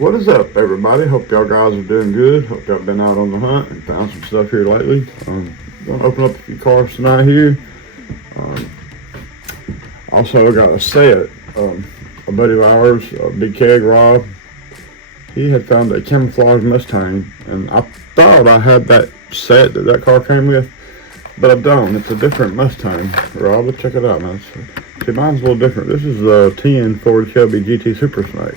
What is up, everybody? Hope y'all guys are doing good. Hope y'all been out on the hunt and found some stuff here lately. Gonna open up a few cars tonight here. Also got a set. A buddy of ours, Big Keg Rob, he had found a camouflage Mustang, and I thought I had that set that car came with, but I don't. It's a different Mustang. Rob, let's check it out, man. See, mine's a little different. This is a 10 Ford Shelby GT Super Snake.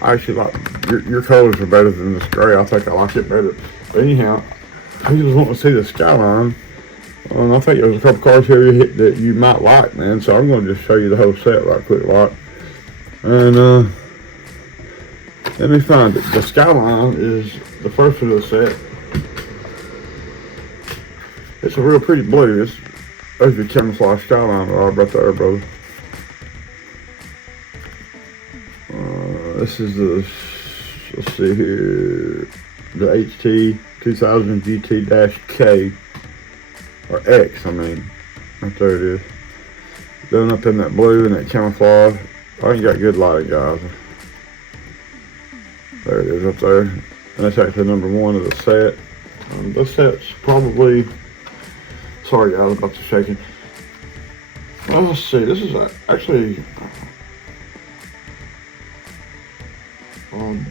I actually like your colors are better than this gray. I think I like it better. But anyhow, he was wanting to see the Skyline. I think there's a couple cars here that you might like, man. So I'm going to just show you the whole set right quick, like. And let me find it. The Skyline is the first of the set. It's a real pretty blue. There's your camouflage Skyline right there, brother. This is the, let's see here, the HT 2000 GT-K, or X, I mean, right there it is. Done up in that blue and that camouflage. I ain't got good lighting, guys. There it is up there. And that's actually number 1 of the set. This set's probably, sorry guys about the shaking. Well, let's see, this is actually,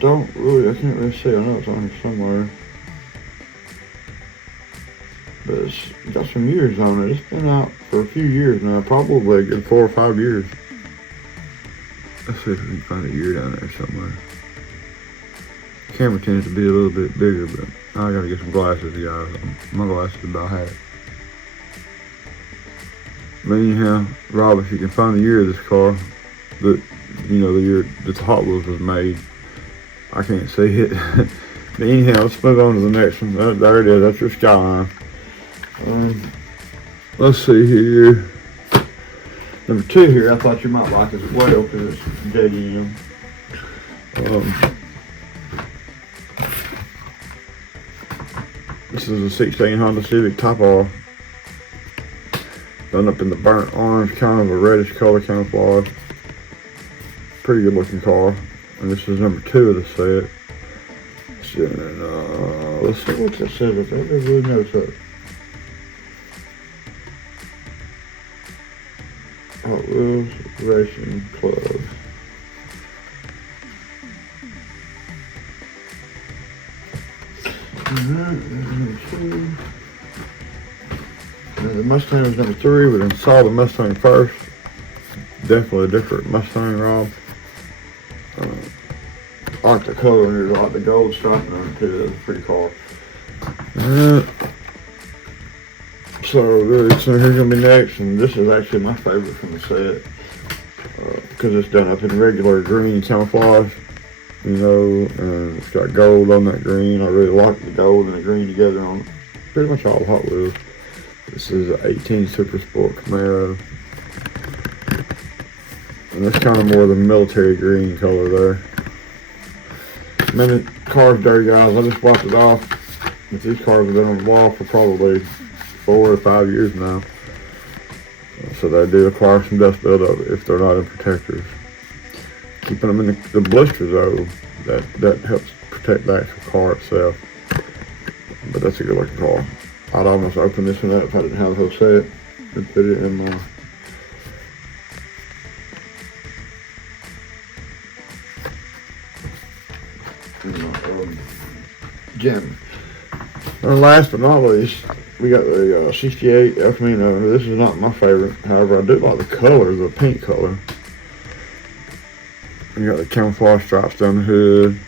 I can't really see. I know it's on here somewhere. But it's got some years on it. It's been out for a few years now, probably a good 4 or 5 years. Let's see if we can find a year down there somewhere. The camera tends to be a little bit bigger, but I gotta get some glasses, guys. My glasses about had it. But anyhow, Rob, if you can find the year of this car, the year that the Hot Wheels was made, I can't see it. But anyhow, let's move on to the next one. There it is. That's your Skyline. Let's see here. Number 2 here, I thought you might like as well because it's JDM. This is a 16 Honda Civic Type R. Done up in the burnt orange, kind of a reddish color camouflage. Pretty good looking car. And this is number 2 of the set. Let's see what that says up there. There's really no set. Hot Wheels Racing Club. Alright, there's number 2. The Mustang was number 3. We done saw the Mustang first. Definitely a different Mustang, Rob. I like the color in here, I like the gold striping on it too. That's a pretty car. So this one here's gonna be next, and this is actually my favorite from the set because it's done up in regular green camouflage, and it's got gold on that green. I really like the gold and the green together on pretty much all Hot Wheels. This is an 18 Super Sport Camaro, and that's kind of more the military green color there. Man, the car's dirty, guys. I just wiped it off. But these cars have been on the wall for probably 4 or 5 years now. So they do acquire some dust buildup if they're not in protectors. Keeping them in the blisters, though, that helps protect the actual car itself. But that's a good looking car. I'd almost open this one up if I didn't have the whole set and put it in my gym. And last but not least, we got the 68 El Camino. This is not my favorite. However, I do like the color, the pink color. You got the camouflage stripes down the hood.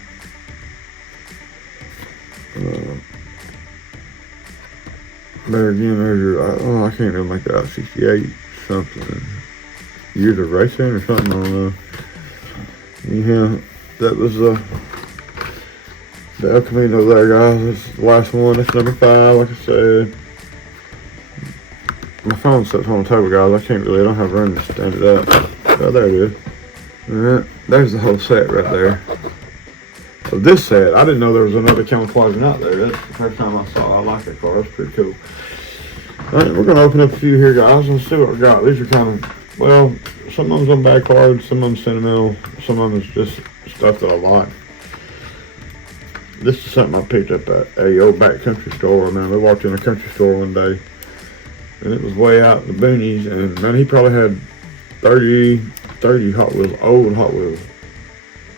There again, there's your, I can't even make that out. 68 something. Years of racing or something, I don't know. Yeah, that was the El Camino there, guys. This is the last one. That's number 5, like I said. My phone sits on the table, guys. I don't have room to stand it up. Oh, there it is. Alright, there's the whole set right there. So this set, I didn't know there was another camouflage out there. That's the first time I saw it. I like that car. That's pretty cool. Alright, we're going to open up a few here, guys. Let's see what we got. These are kind of, well, some of them's on bad cards, some of them sentimental, some of them is just stuff that I like. This is something I picked up at a old back country store. Man, we walked in a country store one day, and it was way out in the boonies, and man, he probably had 30 Hot Wheels, old Hot Wheels.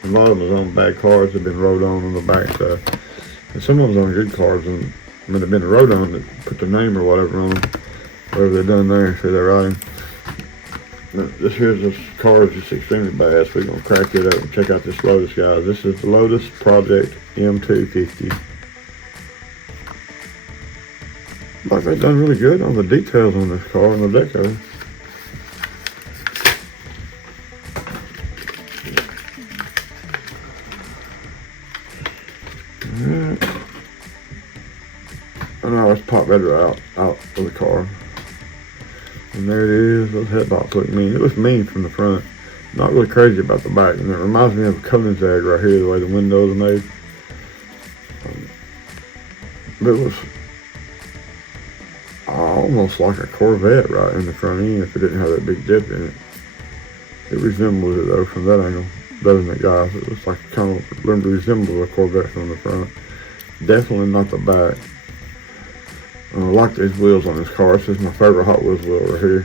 A lot of them was on bad cars that had been rode on the back stuff. And some of them was on good cars, and I mean, they've been rode on that put the name or whatever on them. Whatever they've done there, see their writing. This car is just extremely bad, so we're going to crack it up and check out this Lotus, guys. This is the Lotus Project M250. Like, they've done really good on the details on this car and the deco. Alright. And now let's pop that out of the car. And there it is. Those headlights look mean. It looks mean from the front. Not really crazy about the back. And it reminds me of a Koenigsegg right here, the way the windows are made. But it was almost like a Corvette right in the front end if it didn't have that big dip in it. It resembles it though from that angle, doesn't it, guys? It looks like it kind of resembles a Corvette from the front. Definitely not the back. I like these wheels on this car. This is my favorite Hot Wheels wheel right here.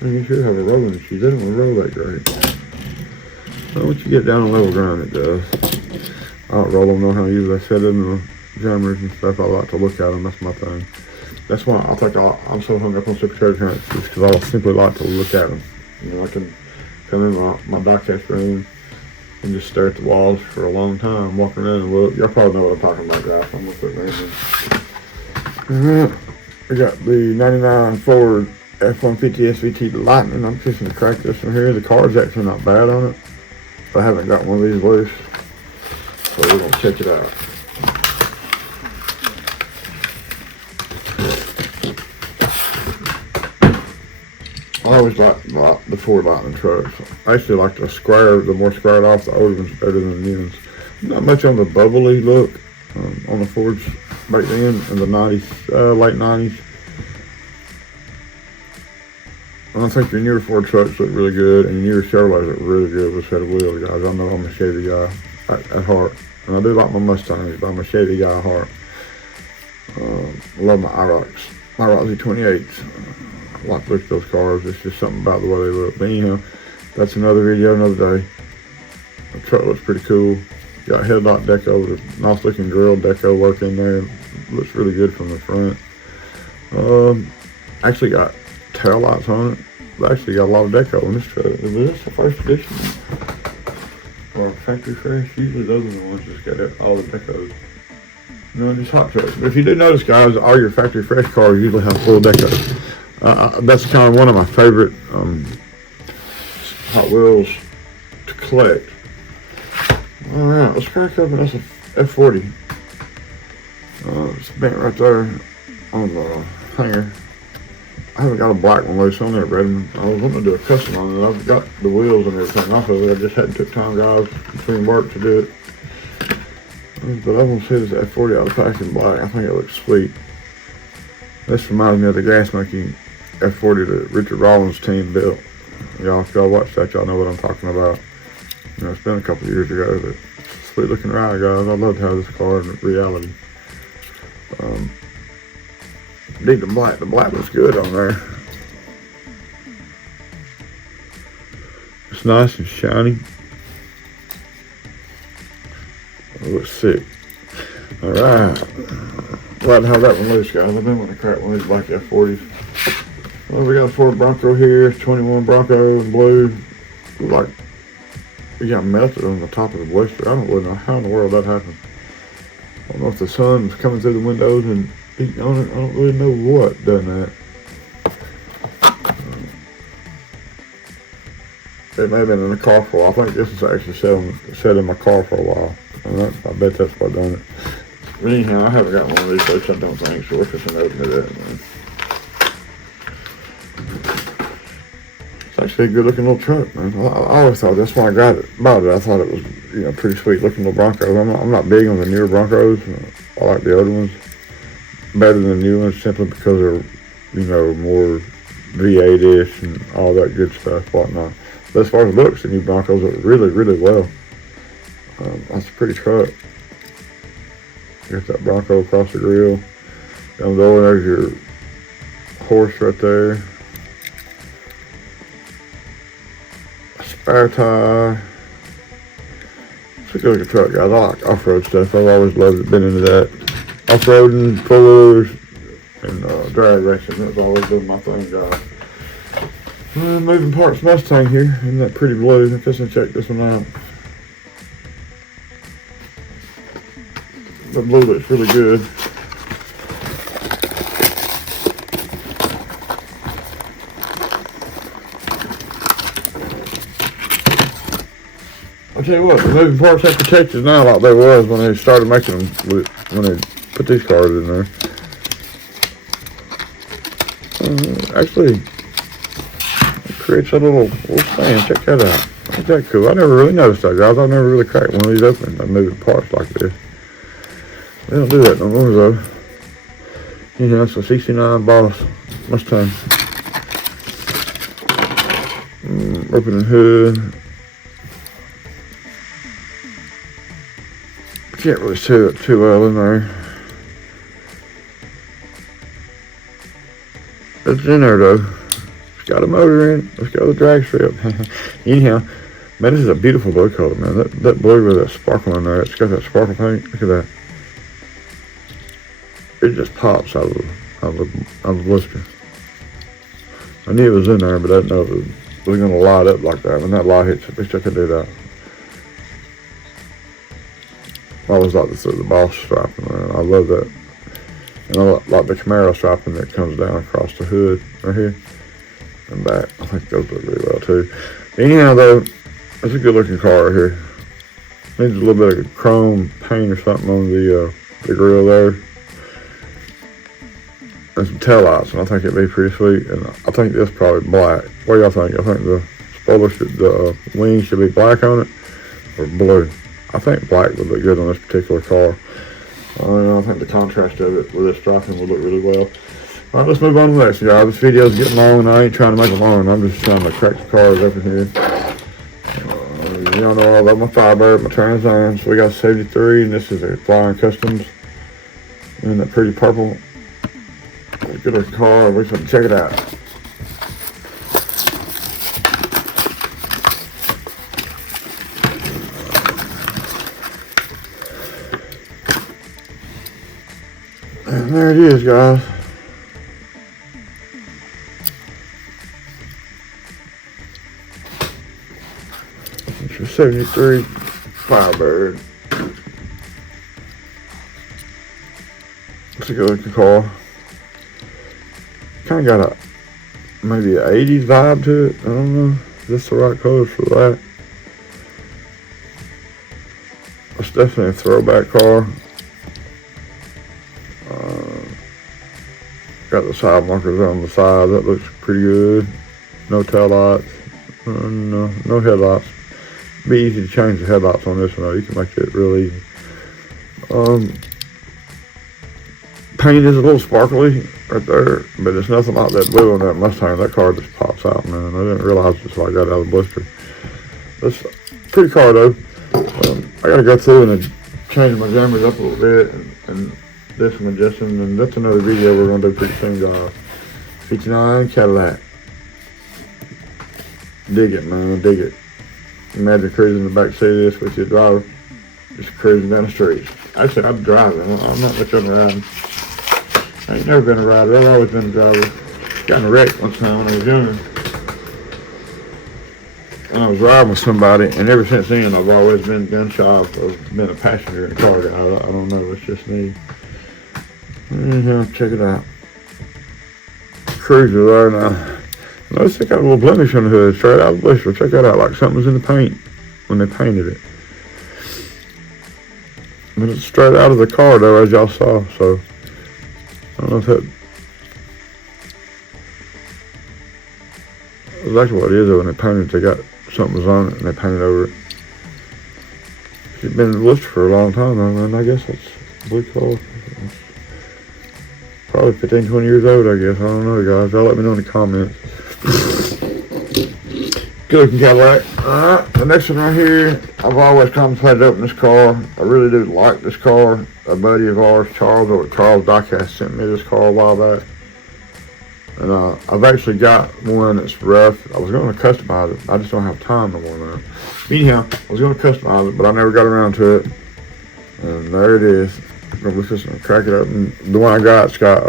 And you should have a rolling sheet. They don't want to roll that great. Well, once you get down on level ground, it does. I don't roll them, know how usually I set it in the jammers and stuff. I like to look at them. That's my thing. That's why I think I'm so hung up on supercharged hunts, just because I simply like to look at them. You know, I can come in my diecast room and just stare at the walls for a long time, walking around and look. Y'all probably know what I'm talking about, guys. I'm gonna put it right in. We got the 99 Ford F-150 SVT Lightning. I'm just gonna crack this one here. The car's actually not bad on it. I haven't got one of these loose, so we're gonna check it out. I always like the Ford Lightning trucks. I actually like the more squared off, the older ones better than the new ones. Not much on the bubbly look on the Fords back then in the 90s, late 90s. I think your newer Ford trucks look really good, and your newer Chevrolets look really good with a set of wheels, guys. I know I'm a Chevy guy at heart, and I do like my Mustangs, but I'm a Chevy guy at heart. I love my IROCs, Z28s. I like to look at those cars. It's just something about the way they look. But anyhow, that's another video, another day. The truck looks pretty cool. Got headlight deco, nice looking grill deco work in there. Looks really good from the front. Actually got tail lights on it. Actually got a lot of deco in this truck. Is this the first edition? Or factory fresh? Usually those are the ones that's got all the decos. No, just hot trucks. But if you do notice, guys, all your factory fresh cars usually have full deco. That's kind of one of my favorite Hot Wheels to collect. Alright, let's crack open. That's a F40. It's bent right there on the hanger. I haven't got a black one loose on there, Redmond. I was wanting to do a custom on it. I've got the wheels and everything off of it. I just hadn't took time, guys, between work to do it. But I'm gonna see this F40 out of the pack in black. I think it looks sweet. This reminds me of the gas monkey F40 that Richard Rollins' team built. Y'all, if y'all watch that, y'all know what I'm talking about. You know, it's been a couple of years ago, but it's a sweet looking ride, guys. I'd love to have this car in reality. Need the black. The black looks good on there. It's nice and shiny. It looks sick. Alright. Glad to have that one loose, guys. I've been wanting to crack one of these black F40s. Well, we got a Ford Bronco here. It's 21 Bronco in blue. Look like we got melted on the top of the blister. I don't really know how in the world that happened. I don't know if the sun was coming through the windows and beating on it. I don't really know what done that. It may have been in the car for a while. I think this is actually set in my car for a while. I bet that's what done it. But anyhow, I haven't got one of these folks, I don't think, so we're just going to open it up, man. It's actually a good looking little truck, man. I always thought, that's why I bought it. I thought it was, you know, pretty sweet looking little Broncos. I'm not big on the newer Broncos. I like the older ones better than the new ones simply because they're, you know, more V8-ish and all that good stuff, whatnot. But as far as looks, the new Broncos look really, really well. That's a pretty truck. Got that Bronco across the grill. Down the door, there's your horse right there. A spare tire. It's a good looking truck, guys. I like off-road stuff. I've always loved it, been into that. Off-roading, four-wheelers, and drag racing. That's always been my thing, guys. Moving parts Mustang here. Isn't that pretty blue? I'm just gonna check this one out. The blue looks really good. I'll tell you what, the moving parts ain't protected now like they was when they started making them, when they put these cars in there. Actually, it creates a little stand. Check that out. Ain't that cool? I never really noticed that, guys. I've never really cracked one of these open. I'm moving parts like this. They don't do that no more, though. Yeah, that's a 69 Boss Mustang. Opening hood. Can't really see it too well in there. It's in there though. It's got a motor in it. Let's go to the drag strip. Anyhow, man, this is a beautiful blue color, man. That blue with that sparkle in there. It's got that sparkle paint. Look at that. It just pops out of the blister. I knew it was in there, but I didn't know it was going to light up like that. When that light hits, at least I could do that. I always like the Boss striping, man. I love that. And I like the Camaro striping that comes down across the hood right here and back. I think those look really well too. Anyhow, though, it's a good looking car right here. Needs a little bit of chrome paint or something on the grill there. And some taillights, and I think it'd be pretty sweet. And I think this probably black. What do y'all think? I think the spoiler the wings should be black on it or blue. I think black would look good on this particular car. I think the contrast of it with this striping would look really well. All right, let's move on to the next, guys. This video's getting long, and I ain't trying to make it long. I'm just trying to crack the cars up in here. Y'all know all about my Firebird, my Trans Am. So we got 73, and this is a Flying Customs in that pretty purple. Good looking car. We're going to check it out. And there it is, guys. It's your 73 Firebird. It's a good looking car. Kind of got maybe an 80s vibe to it. I don't know. Is this the right color for that? It's definitely a throwback car. Got the side markers on the side. That looks pretty good. No tail lights. No headlights. Be easy to change the headlights on this one though. You can make it real easy. Paint is a little sparkly right there, but it's nothing like that blue on that Mustang. That car just pops out, man. I didn't realize it until I got out of the blister. That's a pretty car though. I gotta go through and change my jammers up a little bit and this one adjusting, and that's another video we're gonna do pretty soon, guys. 59 Cadillac. Dig it, man, dig it. Imagine cruising in the back seat of this with your driver, just cruising down the street. Actually, I'm driving. I'm not much on riding. I ain't never been a rider. I've always been a driver. Got in a wreck one time when I was younger. And I was riding with somebody, and ever since then, I've always been gun shy of being a passenger in a car. I don't know. It's just me. Check it out. Cruiser there now. Notice they got a little blemish on the hood straight out of the blister. Check that out, like something was in the paint when they painted it. But it's straight out of the car though, as y'all saw, so I don't know if that exactly what it is though. When they painted it, they got something was on it and they painted over it. It's been in the blister for a long time though, man. I guess it's blue color. Probably 15, 20 years old, I guess. I don't know, guys. Y'all let me know in the comments. Good looking Cadillac. Alright, the next one right here, I've always contemplated opening this car. I really do like this car. A buddy of ours, Charles, over at Charles Diecast, sent me this car a while back. And I've actually got one that's rough. I was going to customize it. I just don't have time no more now. Anyhow, I was going to customize it, but I never got around to it. And there it is. We're just going to crack it open. The one I got's got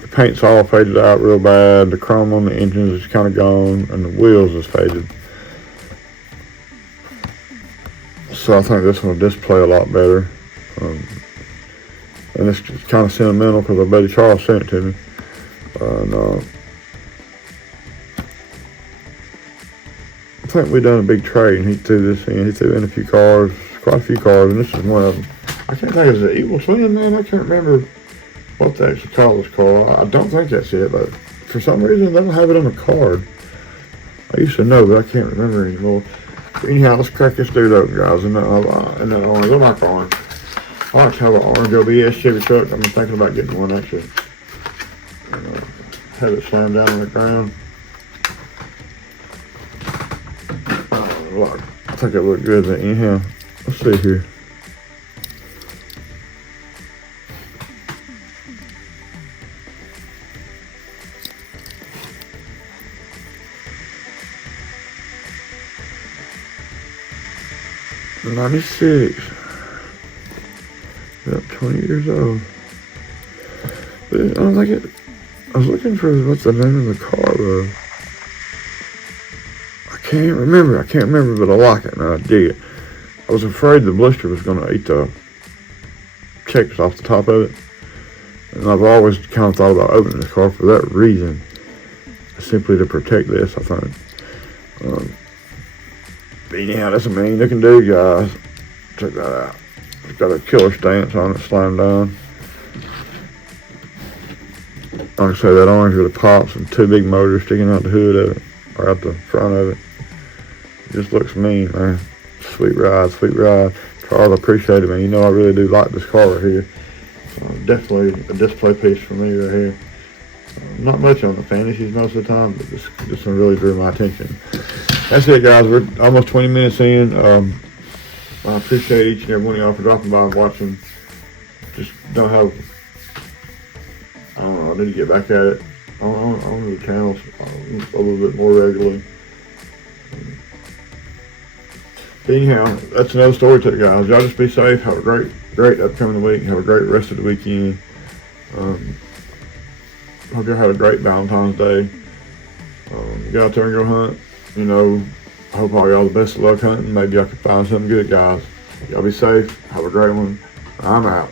the paint's all faded out real bad. The chrome on the engines is kind of gone, and the wheels is faded. So I think this one will display a lot better. And it's kind of sentimental because our buddy Charles sent it to me. And I think we done a big trade, and he threw this in. He threw in a few cars, quite a few cars, and this is one of them. I can't think, is it Evil Twin, man? I can't remember what they actually call this car. I don't think that's it, but for some reason they don't have it on the card. I used to know, but I can't remember anymore. But anyhow, let's crack this dude open, guys. And that orange, I like orange. I like to have an orange OBS Chevy truck. I'm thinking about getting one actually. Have it slammed down on the ground. I think it looked good, but anyhow, let's see here. '96. Yep, 20 years old. But I don't think it. I was looking for what's the name of the car though. I can't remember, but I like it and I dig it. I was afraid the blister was going to eat the checkers off the top of it. And I've always kind of thought about opening the car for that reason. Simply to protect this, I think. But anyhow, that's a mean looking dude, guys. Check that out. It's got a killer stance on it, slammed down. Like I say, that orange with the pops and two big motors sticking out the hood of it, or out the front of it. It just looks mean, man. Sweet ride, sweet ride. Charles, I appreciate it, man. You know I really do like this car right here. Definitely a display piece for me right here. Not much on the fantasies most of the time, but this one really drew my attention. That's it, guys. We're almost 20 minutes in. I appreciate each and every one of y'all for dropping by and watching. Just don't have, I don't know, I need to get back at it on the channels a little bit more regularly. But anyhow, that's another story to it, guys. Y'all just be safe. Have a great upcoming week. Have a great rest of the weekend. Hope y'all have a great Valentine's Day. Go out there and go hunt. You know, I hope all y'all the best of luck hunting. Maybe y'all can find something good, guys. Y'all be safe. Have a great one. I'm out.